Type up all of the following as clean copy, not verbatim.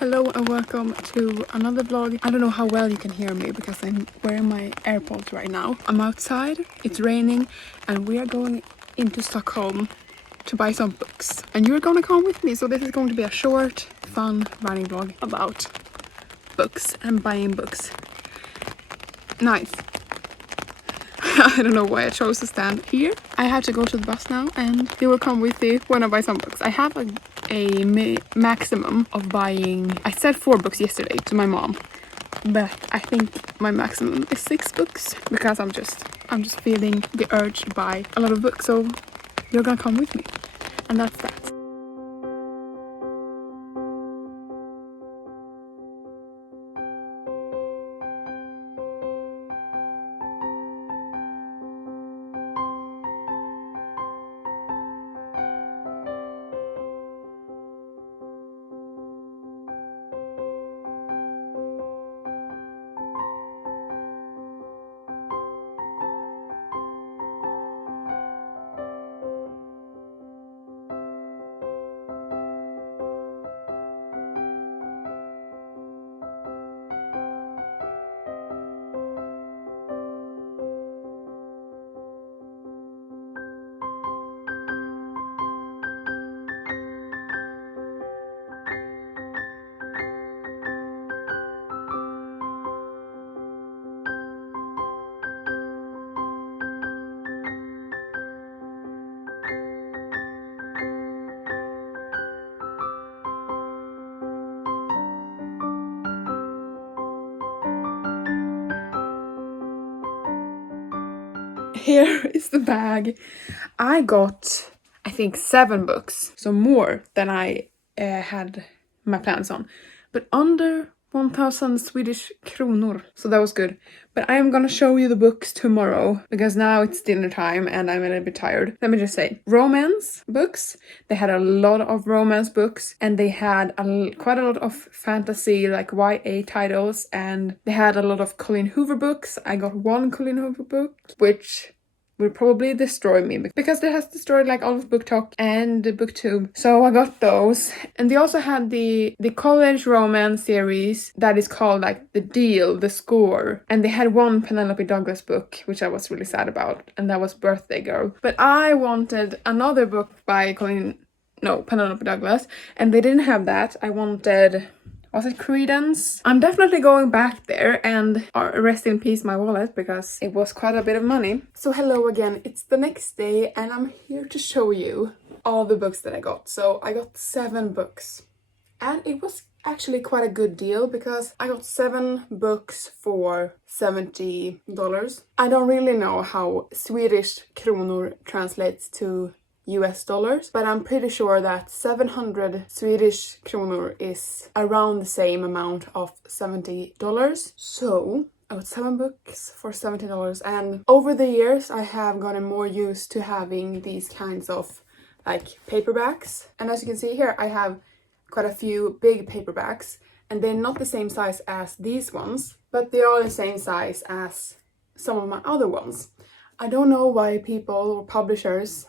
Hello and welcome to another vlog. I don't know how well you can hear me because I'm wearing my AirPods right now. I'm outside, it's raining, and we are going into Stockholm to buy some books. And you're gonna come with me, so this is going to be a short, fun running vlog about books and buying books. Nice. I don't know why I chose to stand here. I have to go to the bus now and you will come with me when I buy some books. I have a maximum of buying, I said 4 books yesterday to my mom, but I think my maximum is 6 books because I'm just feeling the urge to buy a lot of books, so you're gonna come with me, and that's that. Here is the bag. I got, I think, 7 books, so more than I had my plans on, but under 1,000 Swedish kronor, so that was good. But I am gonna show you the books tomorrow because now it's dinner time and I'm a little bit tired. Let me just say, romance books. They had a lot of romance books and they had quite a lot of fantasy, like YA titles, and they had a lot of Colleen Hoover books. I got 1 Colleen Hoover book, which will probably destroy me because it has destroyed like all of BookTok and BookTube. So I got those. And they also had the college romance series that is called like The Deal, The Score. And they had 1 Penelope Douglas book, which I was really sad about, and that was Birthday Girl. But I wanted another book by Penelope Douglas, and they didn't have that. I wanted, was it Credence? I'm definitely going back there, and rest in peace my wallet because it was quite a bit of money. So hello again, it's the next day and I'm here to show you all the books that I got. So I got 7 books and it was actually quite a good deal because I got 7 books for $70. I don't really know how Swedish kronor translates to US dollars, but I'm pretty sure that 700 Swedish kronor is around the same amount of $70. So I got 7 books for $70, and over the years I have gotten more used to having these kinds of like paperbacks. And as you can see here, I have quite a few big paperbacks, and they're not the same size as these ones, but they are the same size as some of my other ones. I don't know why people or publishers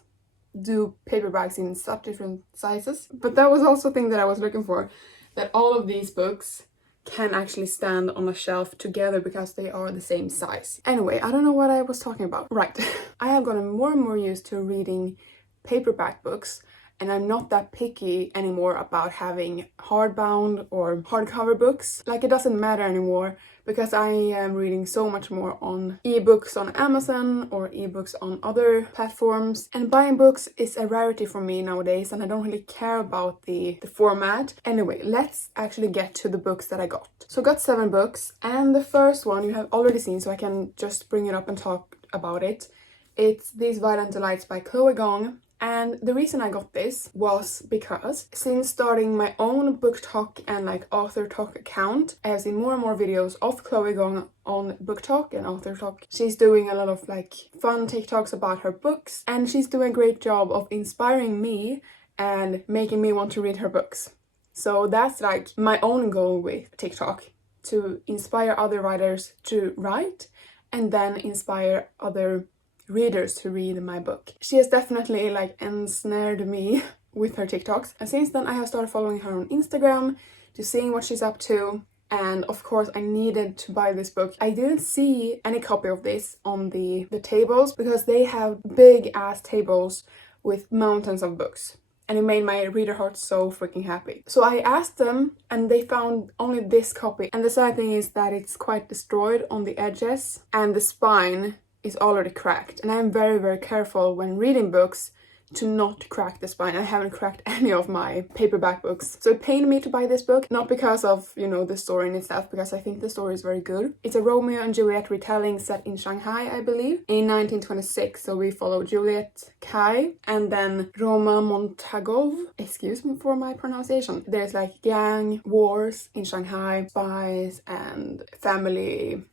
do paperbacks in such different sizes, but that was also a thing that I was looking for, that all of these books can actually stand on a shelf together because they are the same size. Anyway, I don't know what I was talking about. Right. I have gotten more and more used to reading paperback books, and I'm not that picky anymore about having hardbound or hardcover books. Like, it doesn't matter anymore because I am reading so much more on ebooks on Amazon or ebooks on other platforms. And buying books is a rarity for me nowadays, and I don't really care about the format. Anyway, let's actually get to the books that I got. So I got 7 books, and the first one you have already seen, so I can just bring it up and talk about it. It's These Violent Delights by Chloe Gong. And the reason I got this was because since starting my own BookTok and like AuthorTok account, I have seen more and more videos of Chloe Gong on BookTok and AuthorTok. She's doing a lot of like fun TikToks about her books, and she's doing a great job of inspiring me and making me want to read her books. So that's like my own goal with TikTok, to inspire other writers to write and then inspire other readers to read my book. She has definitely like ensnared me with her TikToks, and since then I have started following her on Instagram to seeing what she's up to. And of course I needed to buy this book. I didn't see any copy of this on the tables because they have big ass tables with mountains of books. And it made my reader heart so freaking happy. So I asked them and they found only this copy. And the sad thing is that it's quite destroyed on the edges and the spine is already cracked. And I'm very, very careful when reading books to not crack the spine. I haven't cracked any of my paperback books. So it pained me to buy this book, not because of, you know, the story in itself, because I think the story is very good. It's a Romeo and Juliet retelling set in Shanghai, I believe, in 1926. So we follow Juliet Kai and then Roma Montagov. Excuse me for my pronunciation. There's like gang wars in Shanghai, spies and family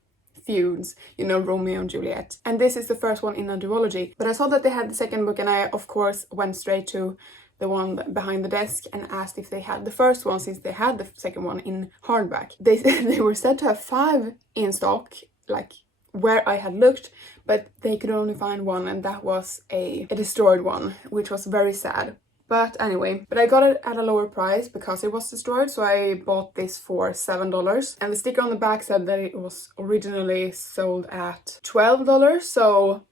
feuds, you know, Romeo and Juliet. And this is the first one in a duology. But I saw that they had the second book and I, of course, went straight to the one behind the desk and asked if they had the first one since they had the second one in hardback. They were said to have 5 in stock, like where I had looked, but they could only find one and that was a destroyed one, which was very sad. But anyway, I got it at a lower price because it was destroyed, so I bought this for $7. And the sticker on the back said that it was originally sold at $12, so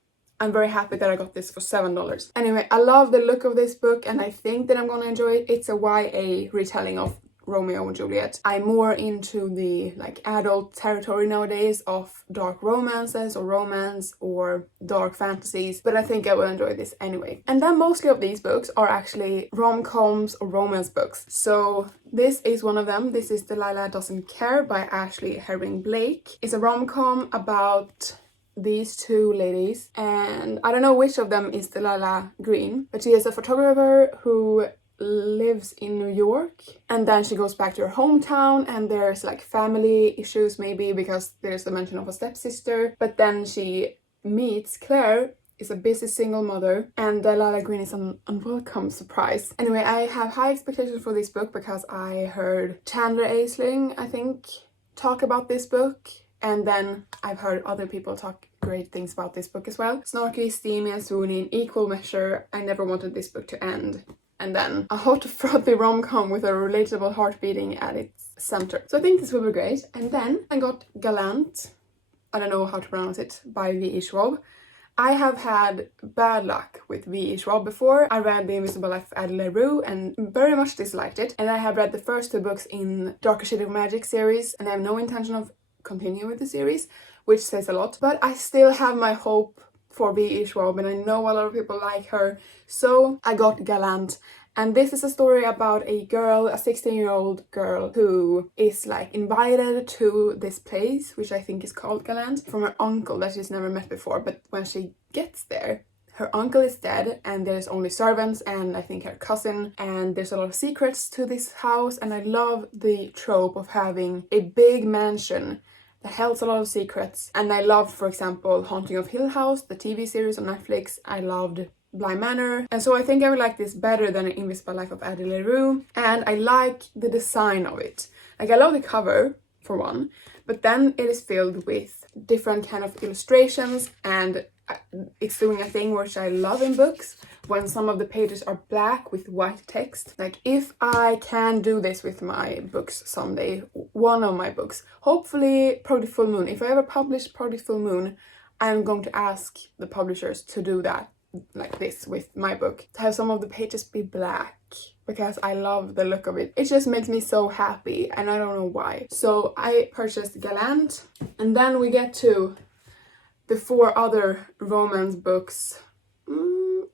I'm very happy that I got this for $7. Anyway, I love the look of this book and I think that I'm gonna enjoy it. It's a YA retelling of Romeo and Juliet. I'm more into the like adult territory nowadays of dark romances or romance or dark fantasies, but I think I will enjoy this anyway. And then mostly of these books are actually rom-coms or romance books. So this is one of them. This is Delilah Doesn't Care by Ashley Herring Blake. It's a rom-com about these 2 ladies and I don't know which of them is Delilah Green, but she is a photographer who lives in New York and then she goes back to her hometown and there's like family issues maybe because there's the mention of a stepsister, but then she meets Claire, is a busy single mother, and Delilah Green is an unwelcome surprise. Anyway, I have high expectations for this book because I heard Chandler Aisling, I think, talk about this book, and then I've heard other people talk great things about this book as well. Snarky, steamy and swoony in equal measure. I never wanted this book to end. And then a hot, frothy rom-com with a relatable heart beating at its center. So I think this will be great. And then I got Gallant, I don't know how to pronounce it, by V.E. Schwab. I have had bad luck with V.E. Schwab before. I read The Invisible Life of Adelaide Rue and very much disliked it. And I have read the first 2 books in Darker Shade of Magic series and I have no intention of continuing with the series, which says a lot. But I still have my hope for V.E. Schwab and I know a lot of people like her, so I got Gallant. And this is a story about a girl, a 16-year-old girl who is like invited to this place, which I think is called Gallant, from her uncle that she's never met before. But when she gets there, her uncle is dead and there's only servants and I think her cousin, and there's a lot of secrets to this house. And I love the trope of having a big mansion that holds a lot of secrets. And I loved, for example, Haunting of Hill House, the TV series on Netflix. I loved Bly Manor, and so I think I would like this better than An Invisible Life of Adelaide Rue. And I like the design of it. Like, I love the cover for one, but then it is filled with different kind of illustrations, and it's doing a thing which I love in books, when some of the pages are black with white text. Like, if I can do this with my books someday, one of my books, hopefully Project Full Moon, if I ever publish Project Full Moon, I'm going to ask the publishers to do that like this with my book, to have some of the pages be black, because I love the look of it. It just makes me so happy and I don't know why. So I purchased Gallant, and then we get to the 4 other romance books.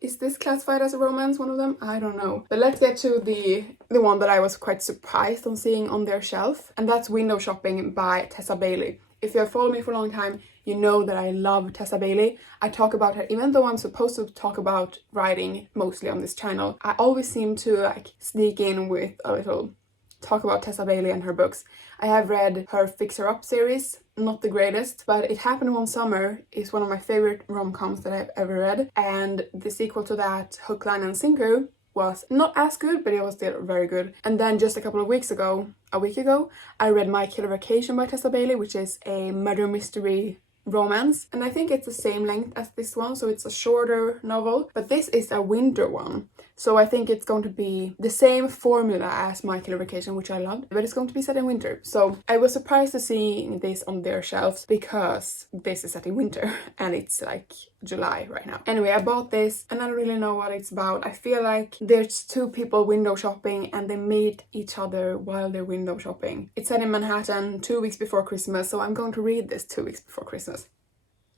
Is this classified as a romance, one of them? I don't know. But let's get to the one that I was quite surprised on seeing on their shelf, and that's Window Shopping by Tessa Bailey. If you have followed me for a long time, you know that I love Tessa Bailey. I talk about her, even though I'm supposed to talk about writing mostly on this channel, I always seem to like sneak in with a little talk about Tessa Bailey and her books. I have read her Fixer Up series, not the greatest, but It Happened One Summer is one of my favorite rom-coms that I've ever read, and the sequel to that, Hook, Line and Sinker, was not as good, but it was still very good. And then just a week ago, I read My Killer Vacation by Tessa Bailey, which is a murder mystery romance, and I think it's the same length as this one, so it's a shorter novel, but this is a winter one. So I think it's going to be the same formula as My Killer Vacation, which I loved, but it's going to be set in winter. So I was surprised to see this on their shelves because this is set in winter and it's like July right now. Anyway, I bought this and I don't really know what it's about. I feel like there's two people window shopping and they meet each other while they're window shopping. It's set in Manhattan 2 weeks before Christmas, so I'm going to read this 2 weeks before Christmas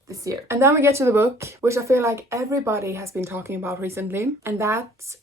this year. And then we get to the book, which I feel like everybody has been talking about recently, and that's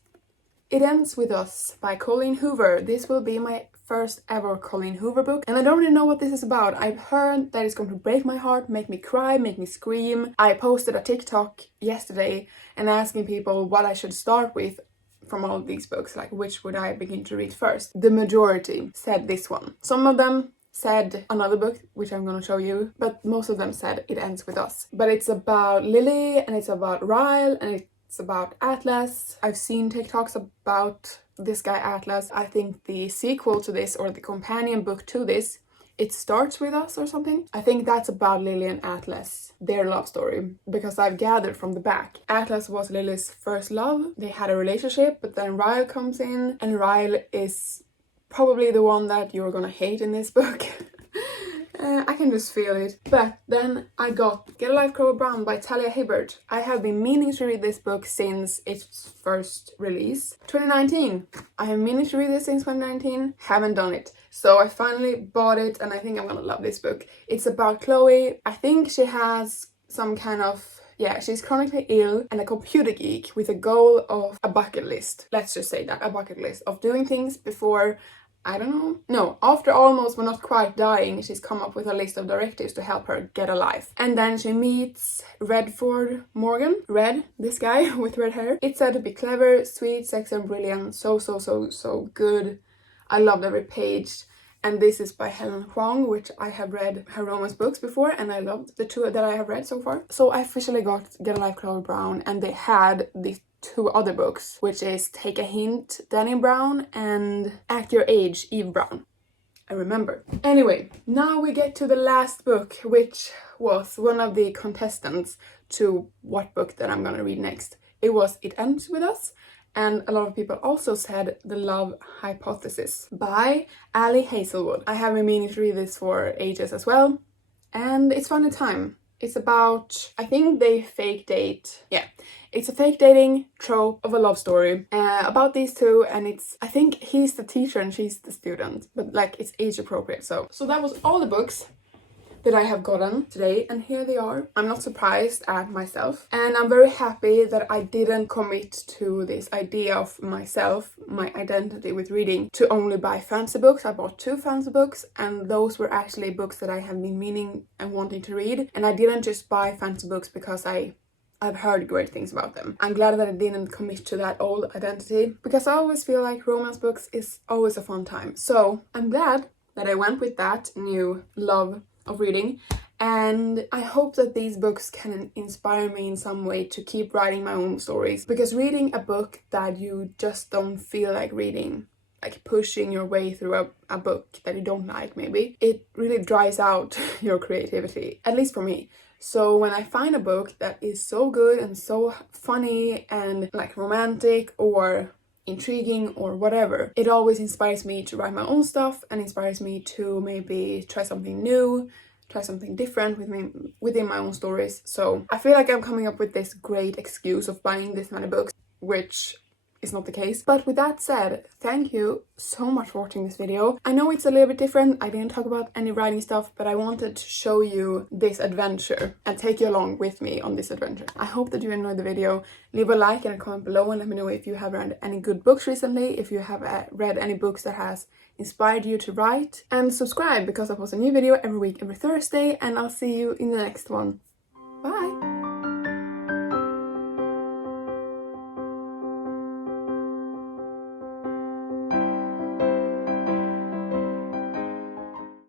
It Ends With Us by Colleen Hoover. This will be my first ever Colleen Hoover book, and I don't really know what this is about. I've heard that it's going to break my heart, make me cry, make me scream. I posted a TikTok yesterday and asking people what I should start with from all of these books, like which would I begin to read first. The majority said this one. Some of them said another book, which I'm gonna show you, but most of them said It Ends With Us. But it's about Lily, and it's about Ryle, and it's about Atlas. I've seen TikToks about this guy Atlas. I think the sequel to this, or the companion book to this, It Starts With Us or something. I think that's about Lily and Atlas, their love story, because I've gathered from the back. Atlas was Lily's first love. They had a relationship, but then Ryle comes in, and Ryle is probably the one that you're gonna hate in this book. I can just feel it. But then I got Get a Life, Chloe Brown by Talia Hibbert. I have been meaning to read this book since its first release. 2019. I have meaning to read this since 2019. Haven't done it. So I finally bought it and I think I'm gonna love this book. It's about Chloe. I think she has some kind of... yeah, she's chronically ill and a computer geek with a goal of a bucket list. Let's just say that, a bucket list of doing things before... I don't know. No, after almost but not quite dying, she's come up with a list of directives to help her get a life. And then she meets Redford Morgan. Red, this guy with red hair. It's said to be clever, sweet, sexy and brilliant. So good. I loved every page. And this is by Helen Huang, which I have read her romance books before, and I loved the two that I have read so far. So I officially got Get a Life, Chloe Brown, and they had the two other books, which is Take a Hint, Danny Brown, and Act Your Age, Eve Brown. I remember. Anyway, now we get to the last book, which was one of the contestants to what book that I'm gonna read next. It was It Ends With Us, and a lot of people also said The Love Hypothesis by Ali Hazelwood. I have been meaning to read this for ages as well, and it's fun time. It's about, I think they fake date. Yeah, it's a fake dating trope of a love story about these two, and it's, I think he's the teacher and she's the student, but like it's age appropriate. So that was all the books that I have gotten today, and here they are. I'm not surprised at myself, and I'm very happy that I didn't commit to this idea of myself, my identity with reading, to only buy fantasy books. I bought 2 fantasy books, and those were actually books that I have been meaning and wanting to read, and I didn't just buy fantasy books because I've heard great things about them. I'm glad that I didn't commit to that old identity, because I always feel like romance books is always a fun time. So I'm glad that I went with that new love of reading, and I hope that these books can inspire me in some way to keep writing my own stories, because reading a book that you just don't feel like reading, like pushing your way through a book that you don't like, maybe, it really dries out your creativity, at least for me. So when I find a book that is so good and so funny and like romantic or intriguing or whatever, it always inspires me to write my own stuff and inspires me to maybe try something new, try something different within my own stories. So I feel like I'm coming up with this great excuse of buying this many books, which is not the case. But with that said, thank you so much for watching this video. I know it's a little bit different. I didn't talk about any writing stuff, but I wanted to show you this adventure and take you along with me on this adventure. I hope that you enjoyed the video. Leave a like and a comment below and let me know if you have read any good books recently, if you have read any books that has inspired you to write, and subscribe because I post a new video every week, every Thursday, and I'll see you in the next one. Bye!